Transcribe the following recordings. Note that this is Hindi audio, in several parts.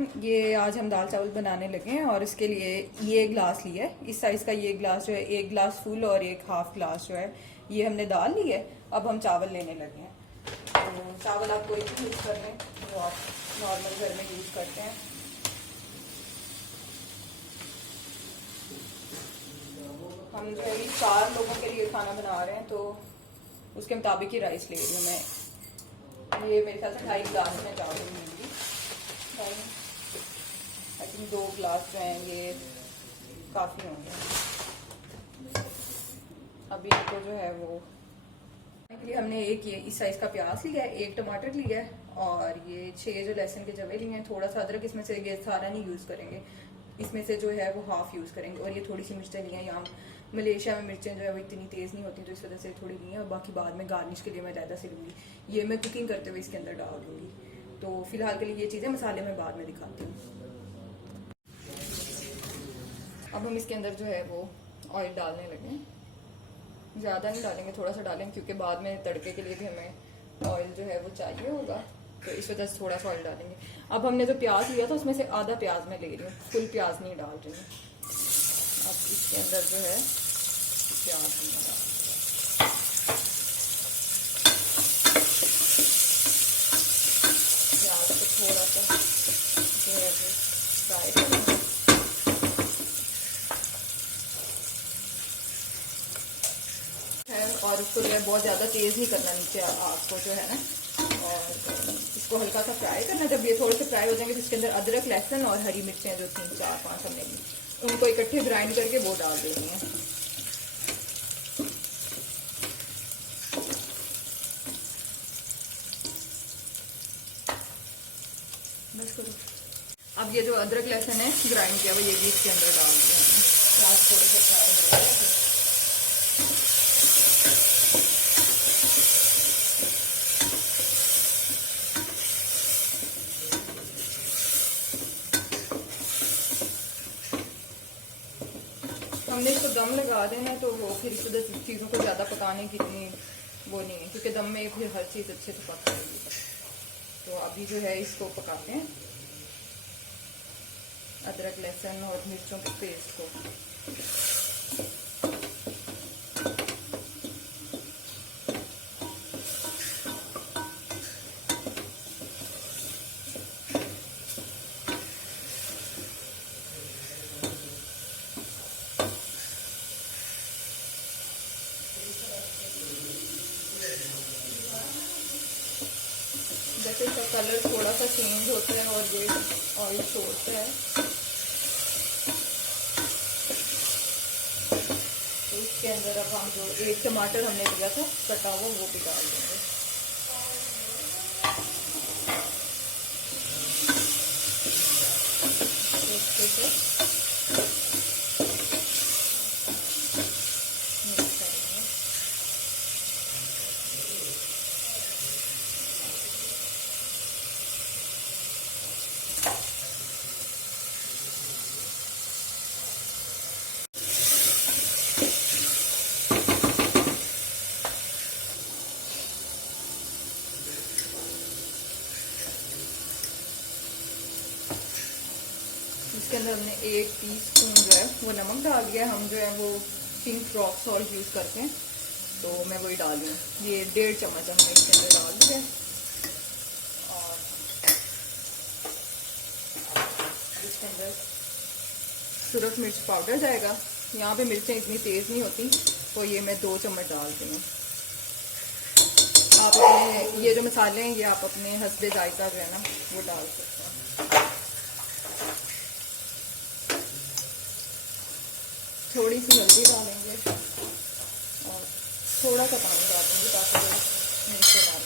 ये आज हम दाल चावल बनाने लगे हैं और इसके लिए ये ग्लास लिया है। इस साइज़ का ये ग्लास जो है, एक ग्लास फुल और एक हाफ ग्लास जो है, ये हमने दाल ली है। अब हम चावल लेने लगे हैं। तो चावल आप कोई भी यूज़ कर लें जो आप नॉर्मल घर में यूज़ करते हैं। हम जो है 4 लोगों के लिए खाना बना रहे हैं, तो उसके मुताबिक ही राइस ले रही हूँ मैं। ये मेरे ख्याल से 2.5 ग्लास में चावल लूँगी। आई थिंक 2 ग्लास जो हैं ये काफ़ी होंगे। अभी इनको जो है वो के लिए हमने एक ये इस साइज़ का प्याज लिया है, एक टमाटर लिया है और ये 6 जो लहसुन के जवे लिए हैं। थोड़ा सा अदरक, इसमें से ये सारा नहीं यूज़ करेंगे, इसमें से जो है वो हाफ़ यूज़ करेंगे। और ये थोड़ी सी मिर्चें ली हैं। यहाँ मलेशिया में मिर्चें जो है वो इतनी तेज़ नहीं होती, तो इस वजह से थोड़ी ली हैं। और बाकी बाद में गार्निश के लिए मैं ज़्यादा से लूँगी। ये मैं कुकिंग करते हुए इसके अंदर डाल दूँगी। तो फिलहाल के लिए ये चीज़ें, मसाले मैं बाद में दिखाती हूँ। अब हम इसके अंदर जो है वो ऑयल डालने लगे। ज़्यादा नहीं डालेंगे, थोड़ा सा डालेंगे क्योंकि बाद में तड़के के लिए भी हमें ऑयल जो है वो चाहिए होगा, तो इस वजह से थोड़ा सा ऑयल डालेंगे। अब हमने जो प्याज लिया था उसमें से आधा प्याज मैं ले रही हूँ, फुल प्याज नहीं डाल रही हूँ। अब इसके अंदर जो है प्याज डाल, प्याज को थोड़ा सा जो है वो फ्राई करेंगे। और उसको जो है बहुत ज़्यादा तेज़ नहीं करना नीचे आग को जो है ना, और इसको हल्का सा फ्राई करना। जब ये थोड़े से फ्राई हो जाएंगे तो इसके अंदर अदरक, लहसुन और हरी मिर्चें जो 3, 4, 5 हमने ली, उनको इकट्ठे ग्राइंड करके वो डाल देनी है। बस करो। अब ये जो अदरक लहसुन है ग्राइंड किया वो ये भी इसके अंदर डाल दिया है। प्याज थोड़े से फ्राई हो गया। हमने इसको दम लगा देना है, तो वो फिर इस वजह चीज़ों को ज़्यादा पकाने की इतनी वो नहीं है, क्योंकि दम में फिर हर चीज़ अच्छे से पक जाएगी। तो अभी जो है इसको पकाते हैं, अदरक लहसुन और मिर्चों के पेस्ट को। जैसे इसका कलर थोड़ा सा चेंज होता है और ये ऑयल छोड़ता है, तो इसके अंदर अब हम जो एक टमाटर हमने लिया था कटा हुआ वो भी डाल देंगे। अच्छे से मिक्स करेंगे। इसके अंदर हमने 1 टीस्पून जो है वो नमक डाल दिया। हम जो है वो पिंक रॉक सॉल्ट यूज़ करते हैं, तो मैं वही डाल रही हूँ। ये 1.5 चम्मच हमने इसके अंदर डाल दिया। और इसके अंदर सुरख मिर्च पाउडर जाएगा। यहाँ पे मिर्चें इतनी तेज़ नहीं होती, तो ये मैं 2 चम्मच डालती हूँ। आप अपने ये जो मसाले हैं ये आप अपने हस्बे जायका जो है ना वो डाल सकते हैं। थोड़ी सी हल्दी डालेंगे और थोड़ा सा पानी डाल देंगे ताकि वो मिर्च डाल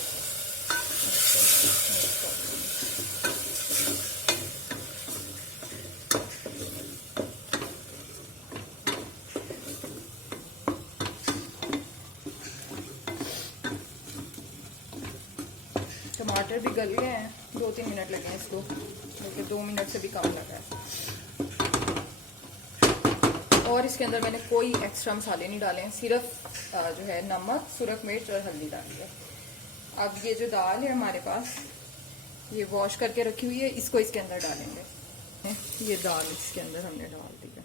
टमाटर भी गल गए हैं। 2-3 मिनट लगे हैं इसको, बल्कि 2 मिनट से भी कम लगा है। और इसके अंदर मैंने कोई एक्स्ट्रा मसाले नहीं डाले हैं, सिर्फ जो है नमक, सुरख मिर्च और हल्दी डाली है। अब ये जो दाल है हमारे पास, ये वॉश करके रखी हुई है, इसको इसके अंदर डालेंगे। ये दाल इसके अंदर हमने डाल दी है।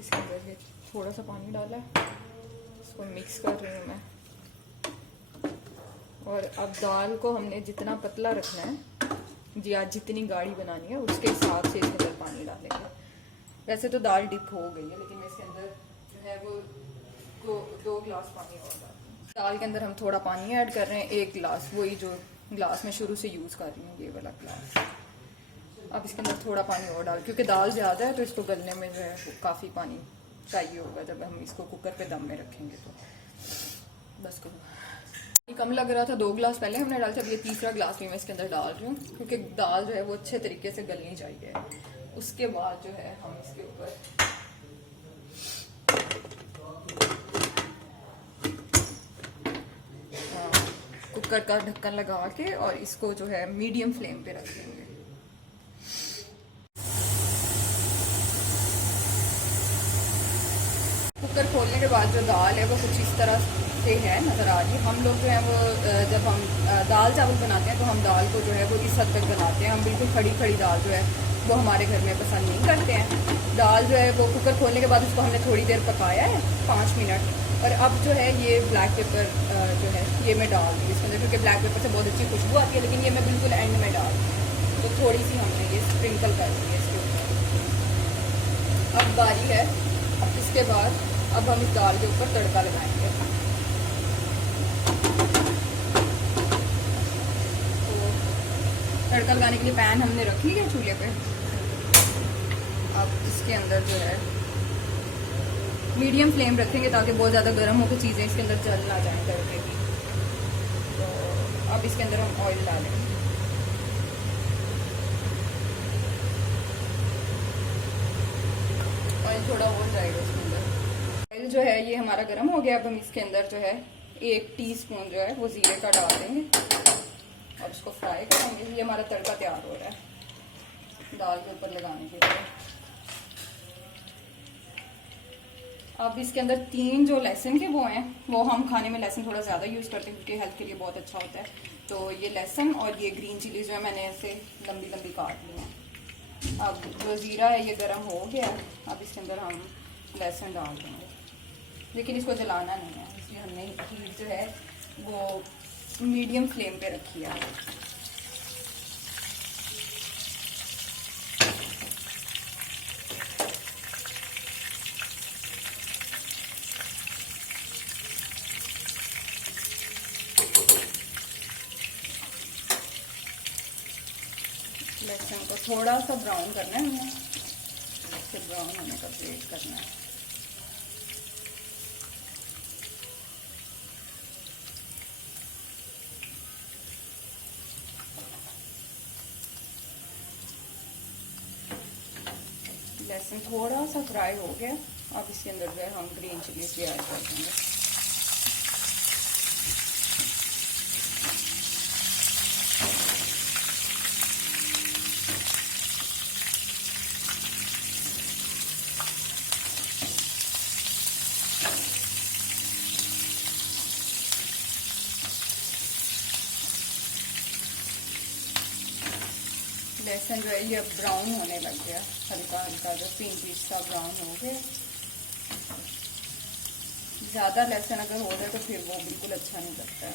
इसके अंदर ये थोड़ा सा पानी डाला है, इसको मिक्स कर रही हूँ मैं। और अब दाल को हमने जितना पतला रखना है, जी आज जितनी गाढ़ी बनानी है उसके हिसाब से इसके अंदर पानी डालेंगे। वैसे तो दाल डिप हो गई है, लेकिन मैं इसके अंदर जो है वो 2 गिलास पानी और डालती हूँ। दाल के अंदर हम थोड़ा पानी ऐड कर रहे हैं, 1 गिलास, वही जो गिलास मैं शुरू से यूज़ कर रही हूँ, ये वाला गिलास। अब इसके अंदर थोड़ा पानी और डाल, क्योंकि दाल ज़्यादा है तो इसको गलने में जो है वो काफ़ी पानी चाहिए होगा जब हम इसको कुकर पे दम में रखेंगे। तो बस करो, कम लग रहा था, 2 गिलास पहले हमने डाला था, अब ये तीसरा गिलास भी मैं इसके अंदर डाल रही हूँ, क्योंकि दाल जो है वो अच्छे तरीके से गलनी चाहिए। उसके बाद जो है हम इसके ऊपर कुकर का ढक्कन लगा के और इसको जो है मीडियम फ्लेम पे रख देंगे। कुकर खोलने के बाद जो दाल है वो कुछ इस तरह से है, नज़र आ रही है। हम लोग जो है वो जब हम दाल चावल बनाते हैं तो हम दाल को जो है वो इस हद तक बनाते हैं। हम बिल्कुल खड़ी खड़ी दाल जो है वो हमारे घर में पसंद नहीं करते हैं। दाल जो है वो कुकर खोलने के बाद उसको हमने थोड़ी देर पकाया है, 5 मिनट। और अब जो है ये ब्लैक पेपर जो है ये मैं डाल दूँगी इसके अंदर, क्योंकि ब्लैक पेपर से बहुत अच्छी खुशबू आती है, लेकिन ये मैं बिल्कुल एंड में डाल दूँ। तो थोड़ी सी हमने ये स्प्रिंकल कर दी है इसके ऊपर। अब बारी है, इसके बाद अब हम इस दाल के ऊपर तड़का लगाएंगे। तो तड़का लगाने के लिए पैन हमने रख लिया चूल्हे पे। अब इसके अंदर जो है मीडियम फ्लेम रखेंगे ताकि बहुत ज़्यादा गर्म होकर चीज़ें इसके अंदर जल ना जाए तड़के की। तो अब इसके अंदर हम ऑयल डालेंगे। ऑयल थोड़ा हो जाएगा इसके अंदर। ऑयल जो है ये हमारा गर्म हो गया। अब हम इसके अंदर जो है 1 टीस्पून जो है वो ज़ीरे का डाल देंगे और उसको फ्राई करेंगे। ये हमारा तड़का तैयार हो रहा है दाल के ऊपर लगाने के लिए। अब इसके अंदर 3 जो लहसुन के वो हैं, वो हम खाने में लहसुन थोड़ा ज़्यादा यूज़ करते हैं क्योंकि हेल्थ के लिए बहुत अच्छा होता है। तो ये लहसुन और ये ग्रीन चिली जो है मैंने ऐसे लंबी लंबी काट ली हैं। अब जो ज़ीरा है ये गर्म हो गया। अब इसके अंदर हम लहसुन डाल देंगे, लेकिन इसको जलाना नहीं है, इसलिए हमने हीट जो है वो मीडियम फ्लेम पे रखी है। लहसुन को थोड़ा सा ब्राउन करना है हमें, फिर ब्राउन होने का वेट करना है। लहसुन थोड़ा सा फ्राई हो गया। अब इसके अंदर जो है हम ग्रीन चिलीज भी ऐड कर देंगे। लहसुन जो है ये ब्राउन होने लग गया, हल्का हल्का जो पिंकिश सा ब्राउन हो गया। ज़्यादा लहसुन अगर हो जाए तो फिर वो बिल्कुल अच्छा नहीं लगता है।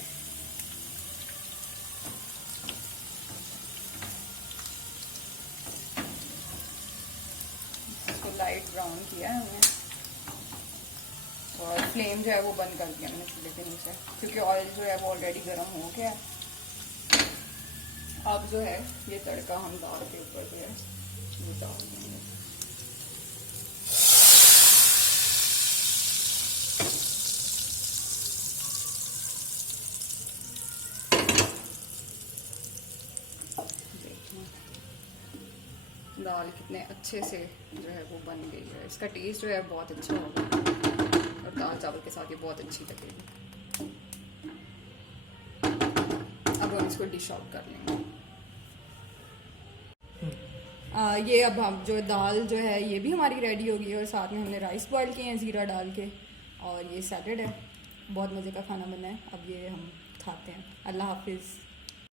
इसको लाइट ब्राउन किया है हमने और फ्लेम जो है वो बंद कर दिया हमने चूल्हे के नीचे, क्योंकि ऑयल जो है वो ऑलरेडी गर्म हो गया। अब जो है ये तड़का हम दाल के ऊपर जो है वो डाल देंगे। दाल कितने अच्छे से जो है वो बन गई है। इसका टेस्ट जो है बहुत अच्छा होगा और दाल चावल के साथ ये बहुत अच्छी लगेगी। अब हम इसको डिश आउट कर लेंगे। ये अब हम जो दाल जो है ये भी हमारी रेडी हो गई है और साथ में हमने राइस बॉयल किए हैं ज़ीरा डाल के, और ये सैलड है। बहुत मज़े का खाना बना है। अब ये हम खाते हैं। अल्लाह हाफिज़।